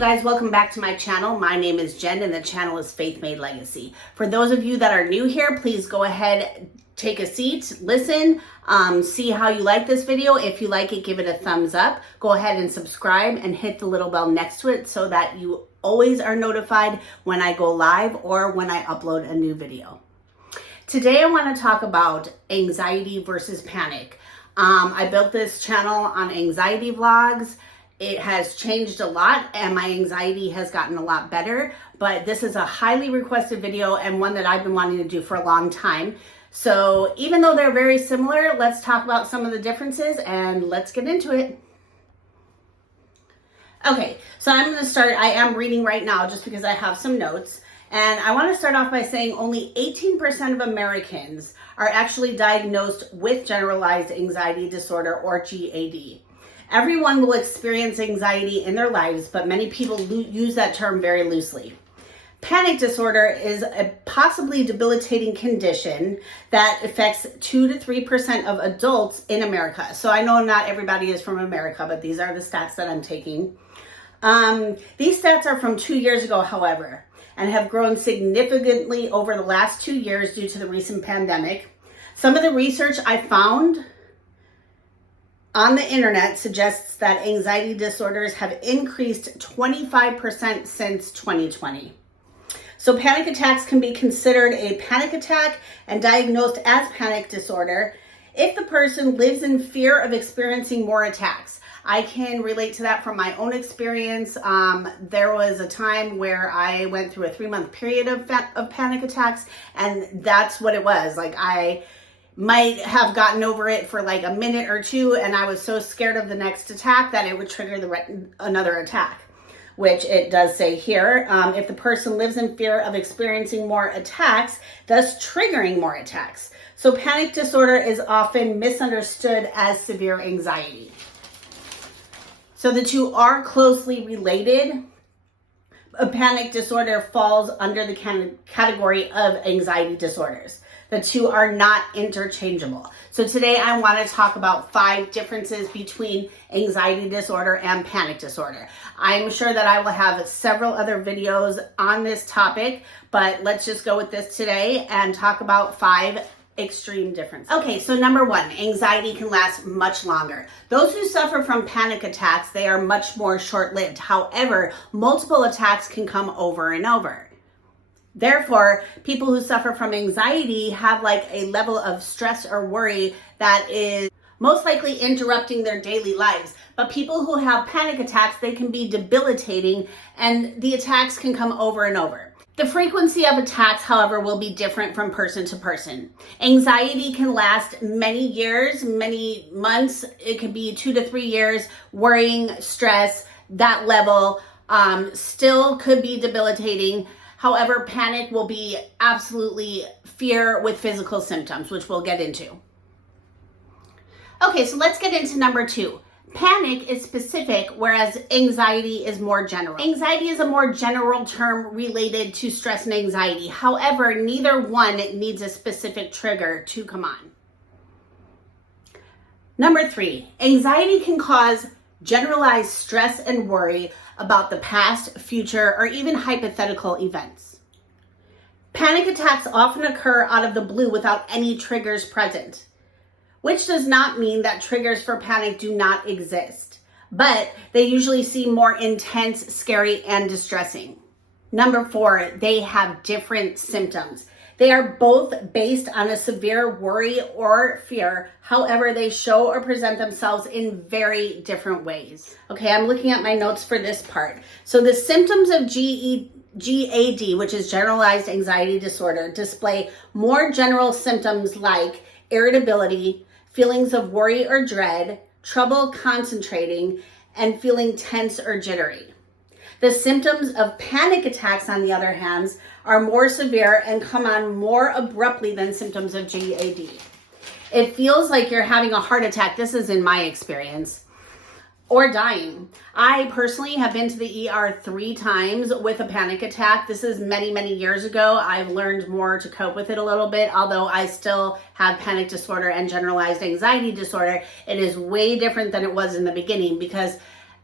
guys, welcome back to my channel. My name is Jen and the channel is Faith Made Legacy. For those of you that are new here, please go ahead, take a seat, listen, see how you like this video. If you like it, give it a thumbs up. Go ahead and subscribe and hit the little bell next to it so that you always are notified when I go live or when I upload a new video. Today I want to talk about anxiety versus panic. I built this channel on anxiety vlogs. It has changed a lot and my anxiety has gotten a lot better, but this is a highly requested video and one that I've been wanting to do for a long time. So even though they're very similar, let's talk about some of the differences and let's get into it. Okay, so I'm going to start. I am reading right now just because I have some notes. And I want to start off by saying only 18% of Americans are actually diagnosed with generalized anxiety disorder or GAD. Everyone will experience anxiety in their lives, but many people use that term very loosely. Panic disorder is a possibly debilitating condition that affects 2 to 3% of adults in America. So I know not everybody is from America, but these are the stats that I'm taking. These stats are from 2 years ago, however, and have grown significantly over the last 2 years due to the recent pandemic. Some of the research I found on the internet suggests that anxiety disorders have increased 25% since 2020. So panic attacks can be considered a panic attack and diagnosed as panic disorder if the person lives in fear of experiencing more attacks. I can relate to that from my own experience. There was a time where I went through a 3-month period of panic attacks, and that's what it was. Like, I might have gotten over it for like a minute or two, and I was so scared of the next attack that it would trigger another attack, which it does say here. If the person lives in fear of experiencing more attacks, thus triggering more attacks. So panic disorder is often misunderstood as severe anxiety. So the two are closely related. A panic disorder falls under the category of anxiety disorders. The two are not interchangeable. So today I want to talk about 5 differences between anxiety disorder and panic disorder. I'm sure that I will have several other videos on this topic, but let's just go with this today and talk about 5 extreme differences. Okay, so number 1, anxiety can last much longer. Those who suffer from panic attacks, they are much more short-lived. However, multiple attacks can come over and over. Therefore, people who suffer from anxiety have like a level of stress or worry that is most likely interrupting their daily lives. But people who have panic attacks, they can be debilitating and the attacks can come over and over. The frequency of attacks, however, will be different from person to person. Anxiety can last many years, many months. It could be 2 to 3 years. Worrying, stress, that level still could be debilitating. However, panic will be absolutely fear with physical symptoms, which we'll get into. Okay, so let's get into number 2. Panic is specific, whereas anxiety is more general. Anxiety is a more general term related to stress and anxiety. However, neither one needs a specific trigger to come on. Number 3, anxiety can cause generalized stress and worry about the past, future, or even hypothetical events. Panic attacks often occur out of the blue without any triggers present, which does not mean that triggers for panic do not exist, but they usually seem more intense, scary, and distressing. Number 4, they have different symptoms. They are both based on a severe worry or fear. However, they show or present themselves in very different ways. Okay, I'm looking at my notes for this part. So the symptoms of GAD, which is generalized anxiety disorder, display more general symptoms like irritability, feelings of worry or dread, trouble concentrating, and feeling tense or jittery. The symptoms of panic attacks, on the other hand, are more severe and come on more abruptly than symptoms of GAD. It feels like you're having a heart attack, this is in my experience, or dying. I personally have been to the ER 3 times with a panic attack. This is many, many years ago. I've learned more to cope with it a little bit, although I still have panic disorder and generalized anxiety disorder. It is way different than it was in the beginning because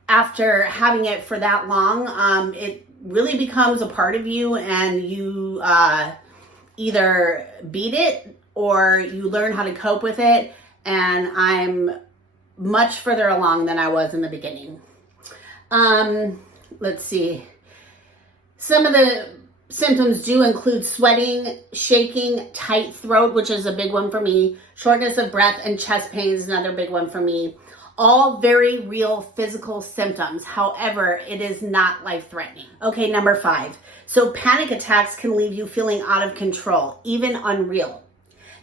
after having it for that long, it really becomes a part of you, and you either beat it or you learn how to cope with it. And I'm much further along than I was in the beginning. Let's see. Some of the symptoms do include sweating, shaking, tight throat, which is a big one for me, shortness of breath, and chest pain is another big one for me. All very real physical symptoms. However, it is not life-threatening. Okay, number 5. So panic attacks can leave you feeling out of control, even unreal.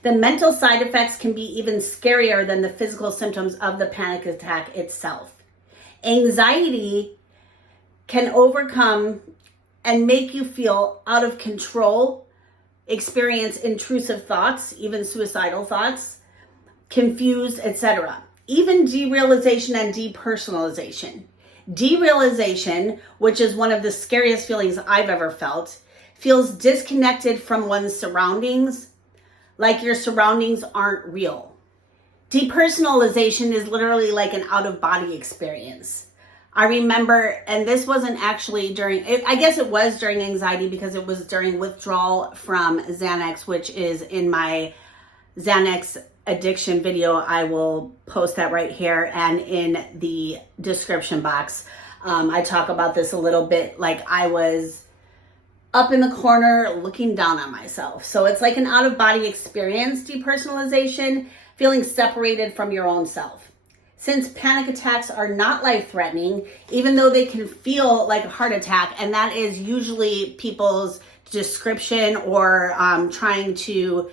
The mental side effects can be even scarier than the physical symptoms of the panic attack itself. Anxiety can overcome and make you feel out of control, experience intrusive thoughts, even suicidal thoughts, confused, etc. Even derealization and depersonalization. Derealization, which is one of the scariest feelings I've ever felt, feels disconnected from one's surroundings, like your surroundings aren't real. Depersonalization is literally like an out-of-body experience. I remember, and this wasn't actually during, I guess it was during anxiety because it was during withdrawal from XANAX, which is in my XANAX addiction video. I will post that right here and in the description box. I talk about this a little bit, like I was up in the corner looking down on myself. So it's like an out-of-body experience, depersonalization, feeling separated from your own self. Since panic attacks are not life-threatening, even though they can feel like a heart attack, and that is usually people's description or trying to,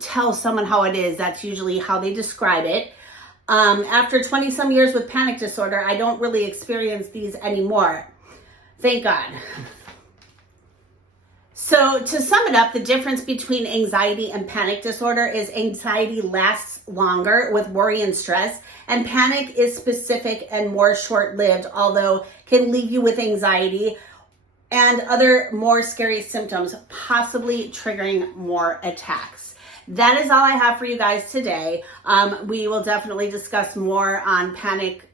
tell someone how it is. That's usually how they describe it. After 20-some years with panic disorder, I don't really experience these anymore. Thank God. So to sum it up, the difference between anxiety and panic disorder is anxiety lasts longer with worry and stress, and panic is specific and more short-lived, although can leave you with anxiety and other more scary symptoms, possibly triggering more attacks. That is all I have for you guys today. We will definitely discuss more on panic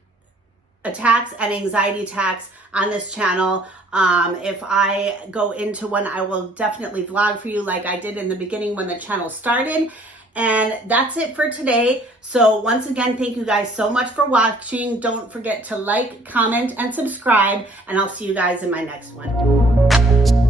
attacks and anxiety attacks on this channel. If I go into one, I will definitely vlog for you like I did in the beginning when the channel started. And that's it for today. So once again, thank you guys so much for watching. Don't forget to like, comment, and subscribe, and I'll see you guys in my next one.